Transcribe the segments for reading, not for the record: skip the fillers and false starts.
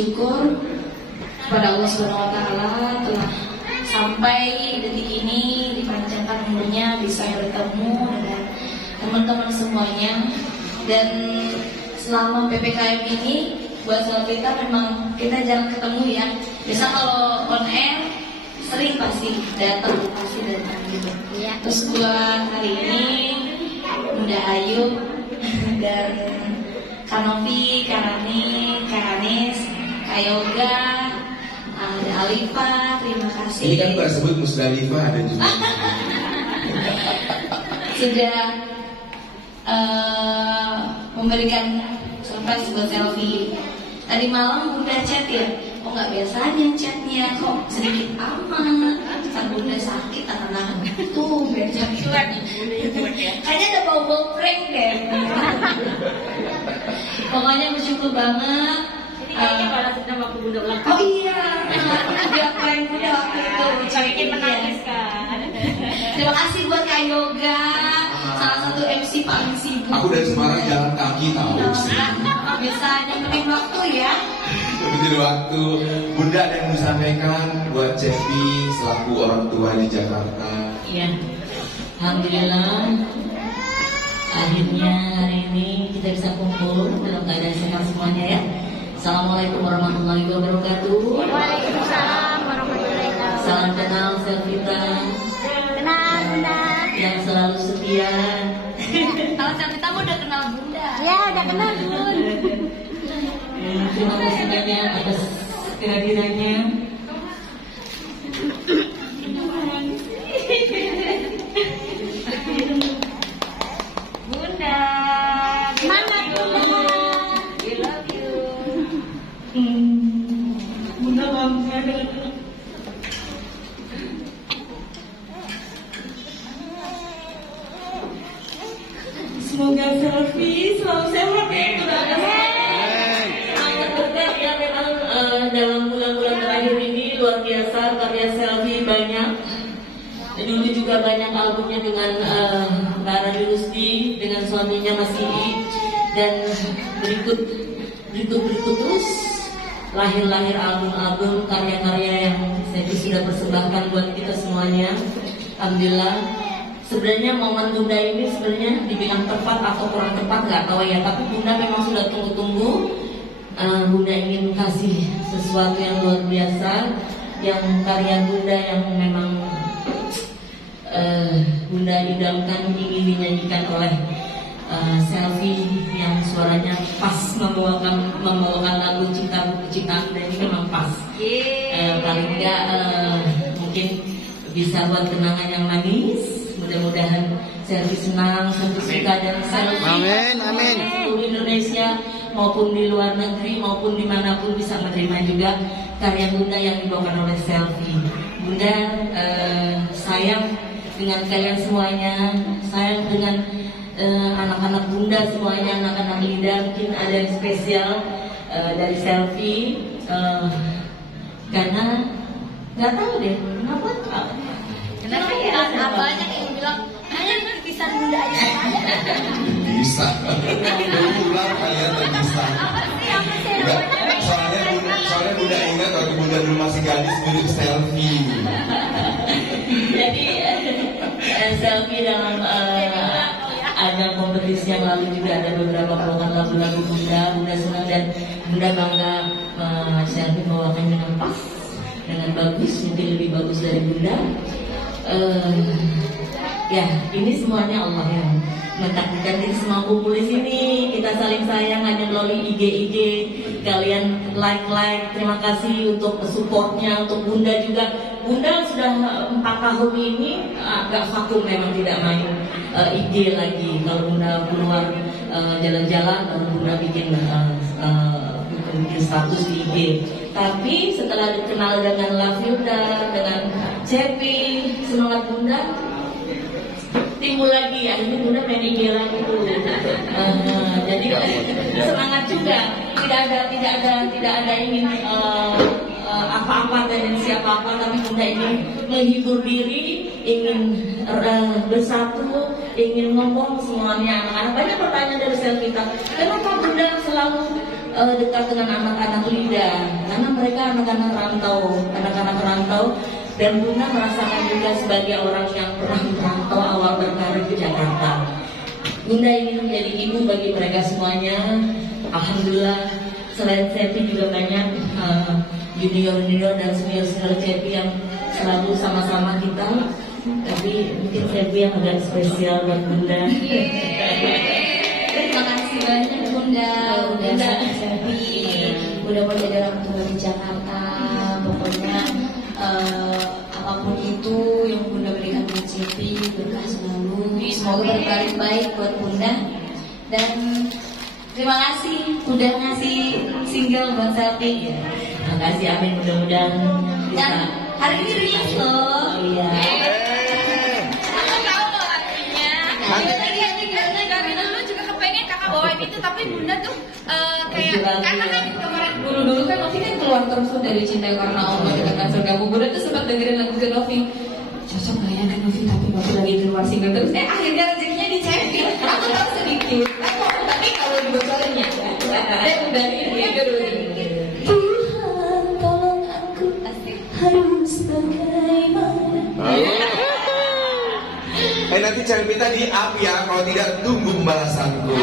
bersyukur kepada Allah Subhanahu wa taala telah sampai detik ini dipanjangkan umurnya bisa bertemu dengan teman-teman semuanya. Dan selama PPKM ini buat kita memang kita jarang ketemu ya. Biasa kalau on air sering pasti datang gitu. Ya. Terus buat hari ini Bunda Ayu dan Kak Novi, Kak Rani, Kak Anis, Kak Yoga, ada Alifa, terima kasih. Ini kan bukan sebut Musdalifah ada juga. Sudah memberikan surprise buat selfie. Tadi malam Bunda chat ya, kok nggak biasanya chatnya, kok sedikit amat. Kan Bunda sakit anak-anak tuh biar cuek. Kayaknya ada bau-bau prank deh. Pokoknya bersyukur banget. Kayaknya balas dendam waktu Bunda ulang tahun. Oh iya, dia prank Bunda waktu itu. Bikin menangis kan. Terima kasih buat Kak Yoga, salah satu MC paling sibuk. Aku dari Semarang jalan kaki tahu sih. Bisa nyempetin waktu ya. Nyempetin waktu. Bunda ada yang mau disampaikan buat Cepi selaku orang tua di Jakarta. Iya. Alhamdulillah. Akhirnya hari ini kita bisa kumpul dalam keadaan sehat semuanya ya. Assalamualaikum warahmatullahi wabarakatuh. Waalaikumsalam warahmatullahi wabarakatuh. Salam kenal Selvita. Kenal Bunda. Yang selalu setia. Kalau Selvita udah kenal Bunda. Ya udah kenal Bun. Terima kasih banyak atas kehadirannya. Bunda. Semangat Bunda. We love you. Bunda bangga. Semoga selfie selalu sehat ya Bunda. Sangat berkat ya memang dalam bulan-bulan terakhir ini luar biasa karya selfie banyak. Dulu juga banyak albumnya dengan Mbak Rani Rusdi dengan suaminya Mas Ii, dan berikut terus lahir album-album karya-karya yang saya sudah persembahkan buat kita semuanya. Alhamdulillah. Sebenarnya momen Bunda ini sebenarnya dibilang tepat atau kurang tepat nggak tahu ya, tapi Bunda memang sudah tunggu-tunggu. Bunda ingin kasih sesuatu yang luar biasa, yang karya Bunda yang memang Bunda idamkan, ingin dinyanyikan oleh Selfie yang suaranya pas membawakan lagu ciptaan dan ini memang pas. Paling enggak mungkin bisa buat kenangan yang manis. Mudah-mudahan Selfie senang, Selfie suka, dan Selfie amin. seluruh Indonesia maupun di luar negeri maupun dimanapun bisa menerima juga karya Bunda yang dibawakan oleh Selfie. Bunda sayang dengan kalian semuanya, sayang dengan anak-anak Bunda semuanya, anak-anak Linda. Mungkin ada yang spesial dari Selfie karena nggak tahu deh kenapa ya? Banyak yang bilang hanya kisah Bunda aja. Bisa. Pulang kalian bisa. Soalnya Bunda ingat waktu Bunda dulu masih gadis mirip Selfie. Jadi Selfie dalam ajang kompetisi yang lalu juga ada beberapa bawakan lagu-lagu Bunda senang dan Bunda bangga Selfie bawakan dengan pas, dengan bagus, mungkin lebih bagus dari Bunda. Ya, ini semuanya Allah yang mentakdirkan. Jadi semua kumpul di sini, kita saling sayang hanya melalui IG kalian like. Terima kasih untuk supportnya, untuk Bunda juga. Bunda sudah 4 tahun ini agak vakum, memang tidak main IG lagi. Kalau Bunda keluar jalan-jalan, baru Bunda bikin status di IG. Tapi setelah dikenal dengan Love Yunda, dengan Cepi, semangat Bunda timbul lagi. Akhirnya Bunda main IG lagi tuh. Jadi semangat juga. Tidak ada ingin apa-apa dan siapa-apa, tapi Bunda ingin menghibur diri, ingin bersatu, ingin ngomong semuanya anak-anak. Banyak pertanyaan dari Selvita, kenapa Bunda selalu dekat dengan anak-anak Lida, karena mereka anak-anak rantau, dan Bunda merasakan juga sebagai orang yang pernah merantau awal berkarir ke Jakarta. Bunda ingin menjadi ibu bagi mereka semuanya. Alhamdulillah, selain Cepi juga banyak junior dan senior Cepi yang selalu sama-sama kita. Tapi mungkin Cepi yang agak spesial buat Bunda. Terima kasih banyak Bunda, udah Cepi, udah mau jadi orang tua di Jakarta. Pokoknya apapun itu yang Bunda berikan buat Cepi, berkah selalu. Semoga berkah baik buat Bunda. Dan terima kasih udah ngasih single buat Cepi. Terima kasih, amin, mudah-mudahan bisa. Dan hari ini rilis loh. Iya. Aku tahu loh artinya. Karena dulu juga kepengen kakak bawain itu, tapi Bunda tuh kayak karena kan kemarin Dulu kan Novi kan keluar terus tuh dari Cinta Karena Allah di Dekat Surgamu. Bunda tuh sempat dengerin lagu ke Novi. Cocok gak ya kan Novi, tapi Novi lagi keluar single terus. Akhirnya rezekinya di Cepi. Aku tahu sedikit. Tapi kalau dibocorin ya. Udah ini dulu. Tuhan tolong aku harus bagaimana. Nanti Cepi tadi up ya, kalau tidak tunggu pembalasanku.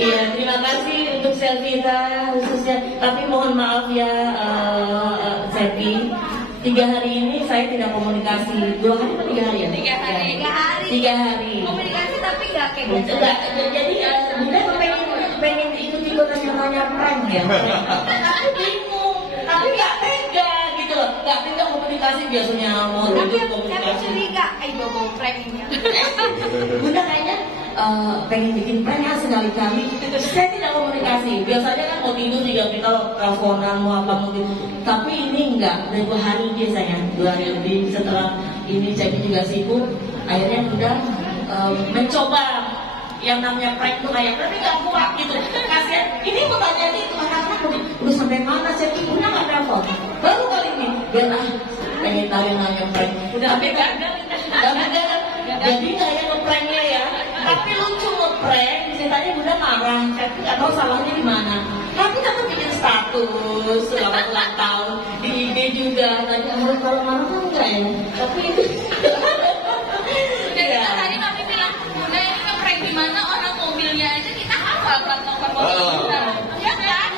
Iya, terima kasih untuk Selvita khususnya. Tapi mohon maaf ya, Cepi, 3 hari ini saya tidak komunikasi. 2 hari atau 3 hari ya? 3 hari. komunikasi tapi nggak kayak gitu. Jadi Bunda pengen ikut-ikutan yang namanya prank ya. Aku bingung, tapi nggak tega gitu loh. Nggak tega komunikasi, biasanya mau Tapi duduk aku komunikasi. curiga, bawa prankingnya. Bunda kayaknya pengen bikin prank ya sekali-kali. Saya tidak komunikasi. Biasanya kan mau tidur juga kita teleponan mau apa mau tidur. Tapi ini enggak. Udah 2 hari biasanya, 2 hari lebih setelah ini saya juga sibuk. Akhirnya Bunda mencoba yang namanya prank tuh kayak tapi nggak kuat gitu. Kasian. Ini mau tanya nih anak-anak udah sampai mana sih? Bunda nggak telepon. Baru kali ini. Biar pengen tahu yang namanya prank. Udah sampai gagal. Jadi kayak ngepranknya ya. Tapi lucu ngeprank, ceritanya Bunda marah, tapi nggak tahu salahnya di mana. Tapi aku bikin status selamat ulang tahun di IG juga. Tadi kalau marah kan enggak ya. Tapi itu. Jadi tadi Mami bilang, Bunda ini ngeprank di mana orang mobilnya aja kita hafal plat nomor mobilnya. Ya kan?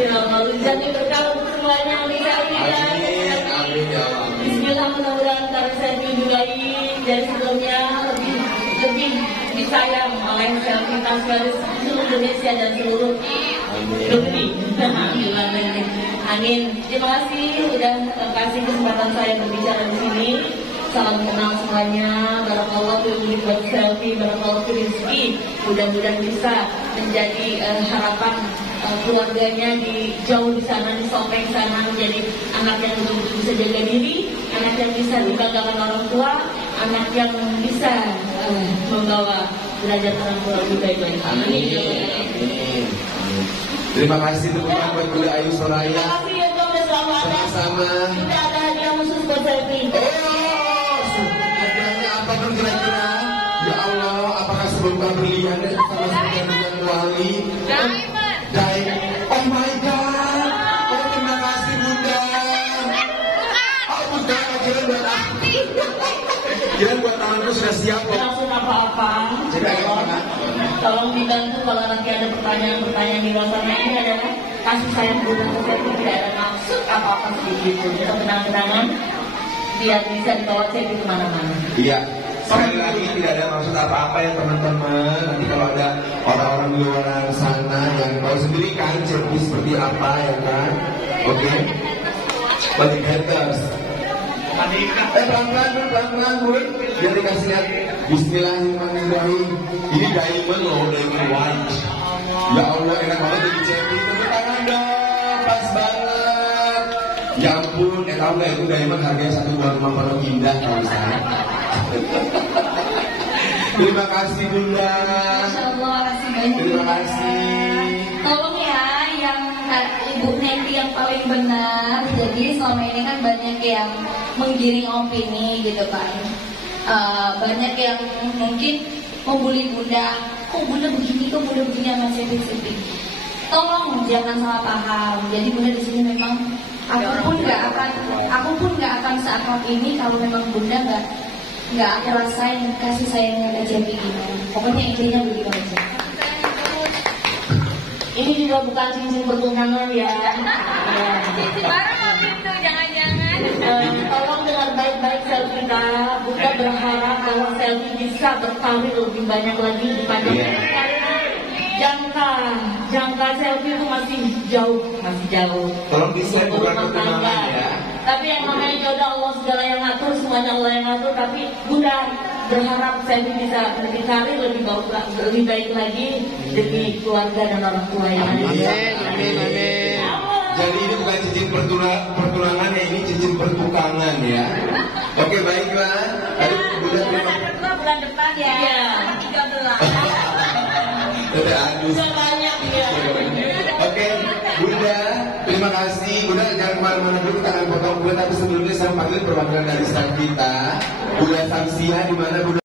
Ya lalu jadi berkah untuk semuanya. Amin, amin ya Allah. Bismillah, mudah-mudahan karya saya dijugai dari sebelumnya lebih disayang oleh Selvita seluruh Indonesia dan seluruh negeri. Amin. Terima kasih sudah kasih kesempatan saya berbicara di sini. Salam kenal semuanya. Barakallah fiikum buat Selfie, barakallah fi rizki. Mudah-mudahan bisa menjadi harapan keluarganya di jauh di sana, di Sopeng sana, menjadi anak yang betul-betul bisa jaga diri, anak yang bisa dibanggakan orang tua, anak yang bisa membawa derajat orang tua lebih baik-baik. Amin. Terima kasih teman-teman buat Bunda Ayu Soraya. Terima kasih ya Bang, dan selalu ada. Sama-sama. Tidak ada hadiah khusus buat Selfie. Hadiahnya apa kan kira-kira? Ya Allah, apakah sebelum berlian sama dengan wali? Oh my God. Oh terima kasih Bunda. Oh Bunda, kira buat aku. Kira buat tanganku sudah siap kok. Langsung apa-apa. Jadi apa? Tolong dibantu kalau nanti ada pertanyaan di luar sana. Ini adalah kasih sayang Bunda ke Selfie, tidak ada maksud apa-apa sedikit pun. Kita kenang-kenangan biar bisa dibawa Selfie kemana-mana. Iya. Sekali lagi tidak ada maksud apa-apa ya teman-teman. Nanti kalau ada orang-orang di luar sana yang tahu sendiri kan Cepi seperti apa ya kan. Oke. Bagi haters. Pelan-pelan bun. Biar dikasih lihat. Bismillahirrahmanirrahim. Ini diamond loh, diamond white. Ya Allah enak banget jadi Cepi. Tepuk tangan dong. Pas banget. Ya ampun, tahu nggak itu diamond harganya 1,5 Pondok Indah kalau saya. Terima kasih Bunda. Masya Allah, kasih banyak. Terima kasih. Tolong ya, yang Ibu Neti yang paling benar. Jadi selama ini kan banyak yang menggiring opini gitu kan. banyak yang mungkin membuli bunda, kok bunda begini, kok bunda begini sama Selfie. Tolong jangan salah paham. Jadi bunda di sini memang aku pun nggak akan seakrab ini kalau memang bunda nggak aku rasain kasih sayangnya ke Cepi gimana. Pokoknya intinya begitu aja. Ini juga bukan cincin pertunangan ya. Cincin bareng waktu itu, jangan-jangan. Tolong dengar baik-baik Selfie kita. Bunda berharap kalau Selfie bisa berkarir lebih banyak lagi di pandemi. Jangka Selfie itu masih jauh. Tolong bisa bukan pertunangan ya. Tapi yang namanya jodoh Allah segala yang ngatur, semuanya Allah yang ngatur. Tapi Bunda berharap Selfie bisa lebih karir, lebih baik lagi demi keluarga dan orang tua yang ada. Amin. Jadi ini bukan cincin pertunangan ya, ini cincin pertukangan ya. Oke, baiklah. Tadi Bunda terima. Berdua bulan depan ya. Iya. 13. Sudah banyak ya. Oke, Bunda, terima kasih. Bunda jangan kemana-mana dulu, kita akan potong Bunda. Tapi sebelumnya saya panggil perwakilan dari staff kita, Bunda Samsia, di mana Bunda